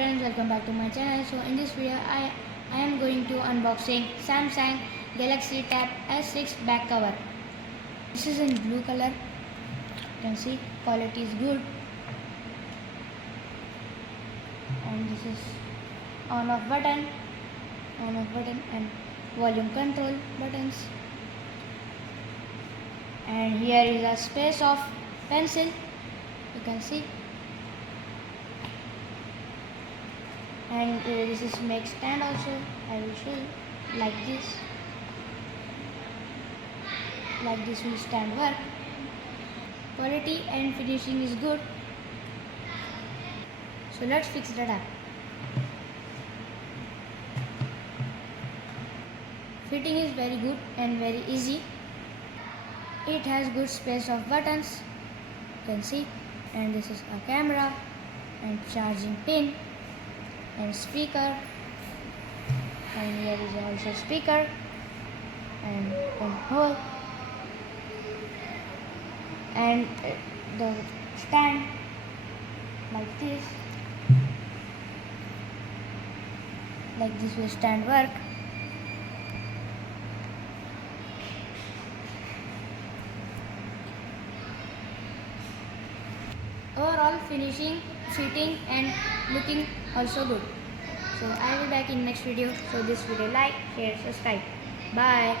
friends, welcome back to my channel. So in this video I am going to unboxing Samsung Galaxy Tab S6 back cover. This is in blue color. You can see quality is good, and this is on off button and volume control buttons, and here is a space of pencil, you can see. And this is make stand also. I will show you like this will stand work. Quality and finishing is good. So let's fix the tab. Fitting is very good and very easy. It has good space of buttons, you can see, and this is a camera and charging pin and speaker, and here is also speaker and hole, and the stand like this will stand work. Overall finishing, fitting and looking also good. So I will be back in next video. So this video, like, share, subscribe. Bye.